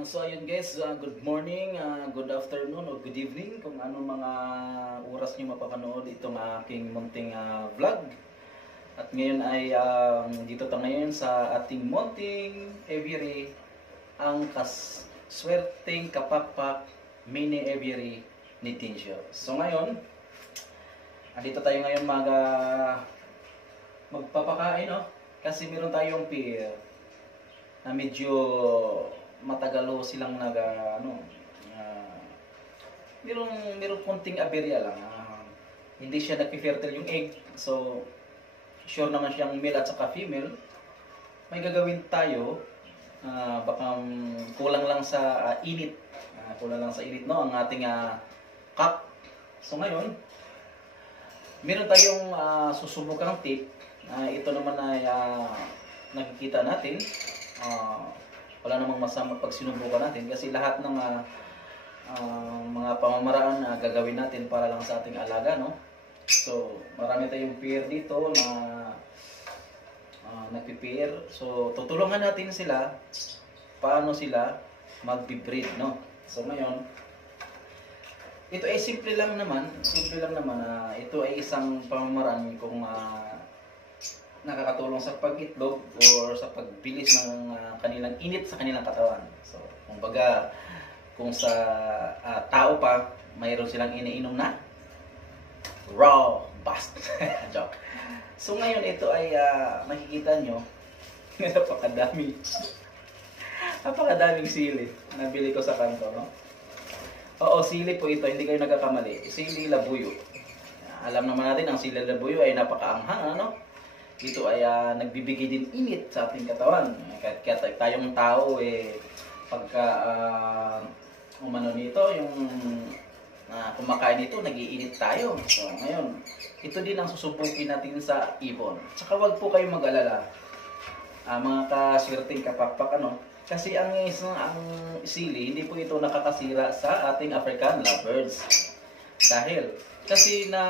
So ayun guys, good morning, good afternoon o good evening kung ano mga oras niyo mapapanood itong aking munting vlog. At ngayon ay dito tayo ngayon sa ating munting aviary, ang kaswerteng kapakpak mini aviary ni Tincio. So ngayon, dito tayo ngayon magpapakain, no? Kasi meron tayong pair na medyo matagalo silang merong konting aberya lang. Hindi siya nagpi-fertile yung egg. So sure naman siyang male at saka female. May gagawin tayo, baka kulang lang sa init. Kulang lang sa init, no, ang ating cup. So ngayon, meron tayong susubukang tip. Ito naman ay nakikita natin. Wala namang masama pag sinubukan natin kasi lahat ng mga pamamaraan gagawin natin para lang sa ating alaga, no? So marami tayong pair dito na nagpi-pair. So tutulungan natin sila paano sila magbi-breed, no? So ngayon, ito ay simple lang naman. Ito ay isang pamamaraan kung nakakatulong sa pag-itlog or sa pagbilis ng kanilang init sa kanilang katawan. So, kumbaga, kung sa tao pa, mayroon silang iniinom na raw bust. Joke. So, ngayon, ito ay makikita nyo, napakadaming sili. Nabili ko sa kanto, no? Oo, sili po ito, hindi kayo nagkakamali. Sili labuyo. Alam naman natin, ang sili labuyo ay napakaanghang, ano? Dito ay nagbibigay din init sa ating katawan. Kaya tayong tao pagka umano nito, yung kumakain nito, nag-iinit tayo. So ngayon, ito din ang susubukin natin sa ibon. Tsaka wag po kayong mag-alala, mga kaswerteng kapakpak, ano, kasi ang sili, hindi po ito nakakasira sa ating African lovebirds. Dahil kasi na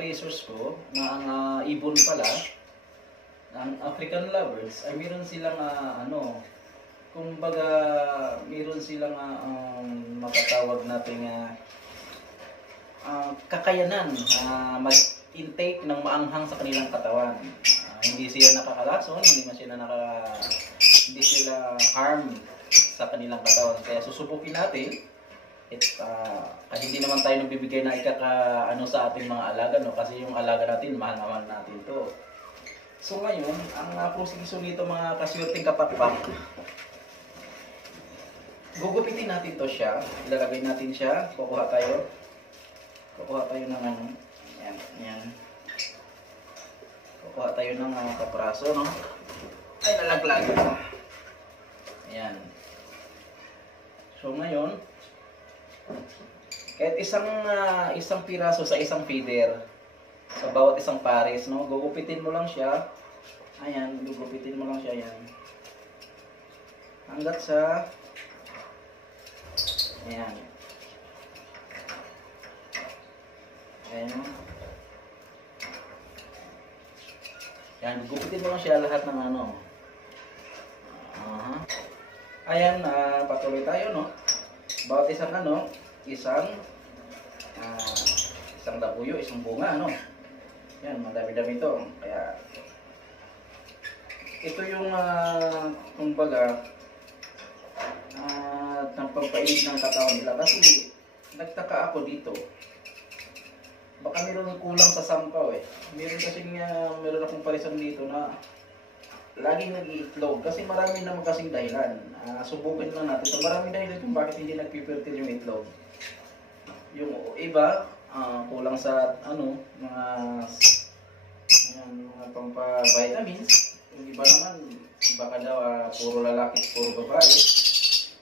research ko na ang ibon pala, ang African lovers ay meron silang kumbaga meron silang matatawag nating kakayanan mag-intake ng maanghang sa kanilang katawan. Hindi sila nakakalason, hindi sila harm sa kanilang katawan. Kaya susubukin natin. Kasi hindi naman tayo nagbibigay na sa ating mga alaga, no? Kasi yung alaga natin, mahal naman natin to. So ngayon, ang proseso nito, mga kaswerteng kapakpak, gugupitin natin to siya. Ilalagay natin siya. Kukuha tayo ng yan. Kukuha tayo ng kapraso, no? Ay, nalaglag. Ayan. So ngayon, kahit isang piraso sa isang feeder, sa bawat isang pares, no, gugupitin mo lang siya. Ayan, gugupitin mo lang siya, yan. Hanggat sa ayan. Ayan. Yan, gugupitin mo lang siya lahat ng Ayan, patuloy tayo, no. Bawat isang isang labuyo, isang bunga, no? Yan, madami-dami ito. Kaya ito yung kumbaga nagpapainit ng katawan nila. Kasi nagtaka ako dito. Baka meron kulang sa sampaw meron akong parisan dito na laging nag-iitlog. Kasi marami naman kasing dahilan. Subukin lang natin. So, maraming dahilan kung bakit hindi nagpipertil yung itlog. Yung iba, kulang sa mga pampa-vitamins. Yung iba naman, baka daw puro lalaki, puro babae.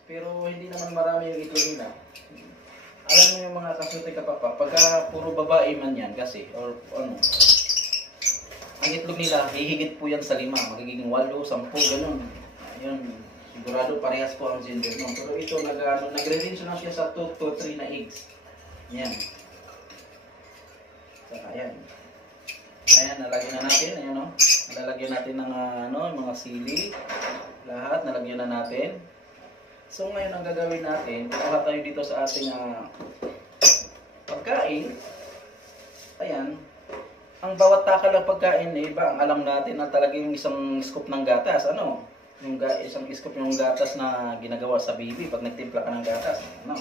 Pero hindi naman marami yung itlog nila. Alam mo yung mga kaswerteng kapakpak, pagka puro babae man yan kasi, or ang itlog nila, hihigit po yan sa 5, magiging 8, 10, ganun. Ayun, sigurado parehas po ang gender mo. Pero ito, nagre-range na siya sa 2 to 3 na eggs. Yan. Saka yan. Ayan, nalagyan na natin. Ayan, no? Nalalagyan natin ng mga sili. Lahat, nalagyan na natin. So ngayon ang gagawin natin, kukuha tayo dito sa ating pagkain. Ayan. Ang bawat takal ng pagkain, iba, ang alam natin na talagang isang scoop ng gatas. Ano? Isang scoop yung gatas na ginagawa sa bibi pag nagtimpla ka ng gatas. Ano?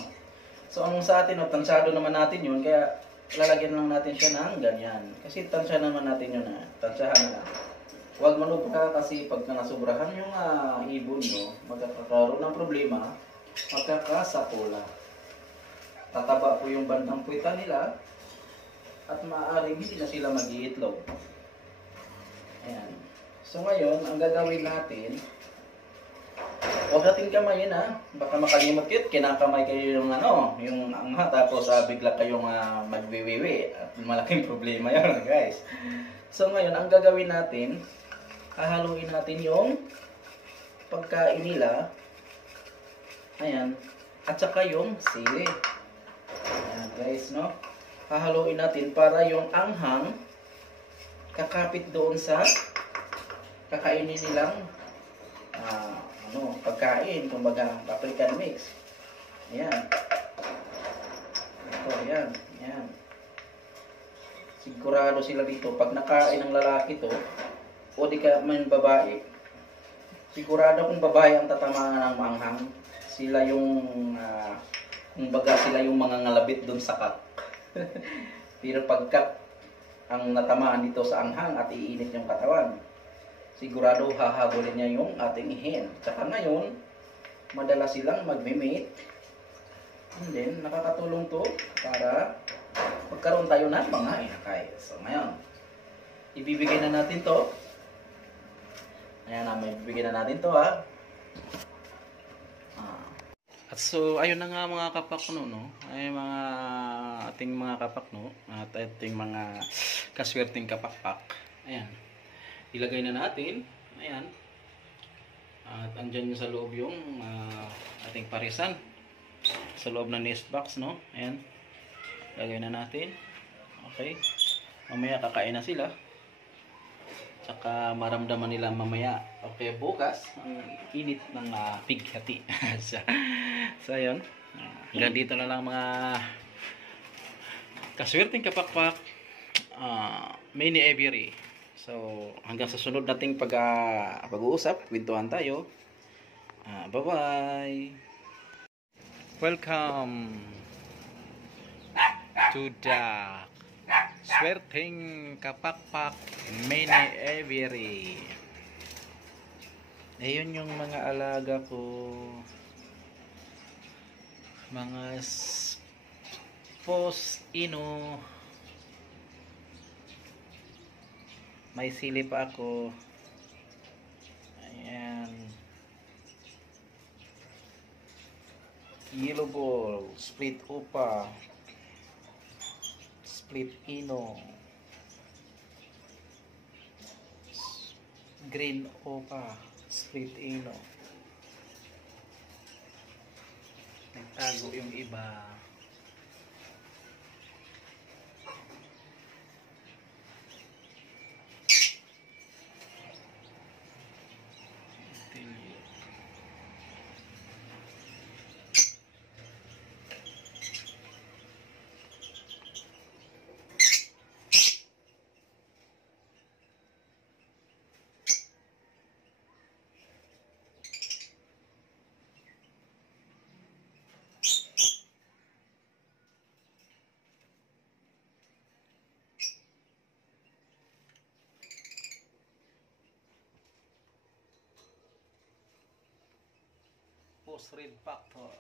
So ang sa atin, tansyado naman natin yun, kaya lalagyan lang natin siya ng ganyan. Kasi tansya naman natin yun, tansyahan na lang. Huwag manubra kasi pag nasubrahan yung ibon nyo, magkakaroon ng problema, magkakasapula. Tataba po yung bandang puwita nila, at maaaring hindi na sila mag-iitlog. Ayan. So ngayon, ang gagawin natin, huwag natin kamayin baka makalimot kayo, kinakamay kayo yung yung angha, tapos bigla kayong magwiwiwi. At malaking problema yun, guys. So ngayon, ang gagawin natin, hahaluin natin yung pagkain nila. Ayan. At saka yung sili. Ayan, guys, no? Hahaluin natin para yung anghang kakapit doon sa kakainin nilang pagkain, kumbaga African mix. Ayan. Ito, ayan. Ayan. Sigurado sila dito, pag nakain ng lalaki to, o di ka man babae, sigurado kung babae ang tatamaan ng maanghang, sila yung, kumbaga sila yung mga ngalabit doon sa kat. Pero pagka ang natamaan dito sa anghang at iinit yung katawan, sigurado hahabulin niya yung ating hen. Tsaka ngayon, madalas silang magme-mate. And then, nakakatulong to para magkaroon tayo ng mga inakay. So ngayon, ibibigay na natin to. Ayan may ibibigay na natin to At so, ayun na nga mga kapakno, no? Ay mga ating mga kapakno at ating mga kaswerteng kapakpak. Ayan. Ilagay na natin. Ayan. At andyan yung sa loob yung ating parisan. Sa loob ng nest box, no? Ayan. Ilagay na natin. Okay. Mamaya kakain na sila. Tsaka maramdaman nila mamaya okay bukas ang init ng pighati. So ayun, hanggang dito na lang mga kaswerteng kapakpak mini aviary. So hanggang sa sunod nating pag-uusap, kwentuhan tayo. Bye bye. Welcome to the Swerteng Kapakpak Mini Aviary. Ayun yung mga alaga ko, mga Posino. May sili pa ako. Ayan, yellow ball, split upa, split ino, green opa, split ino. Nagtago yung iba. Post-red factor.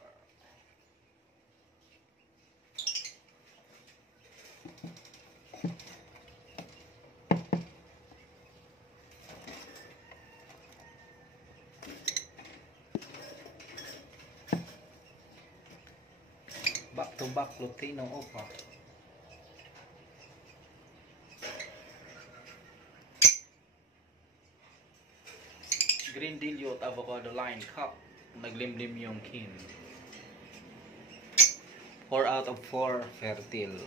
Back-to-back Lutino opa. Green Dilute Avocado Line Cup. Naglimlim yung kin. 4 out of 4 fertile.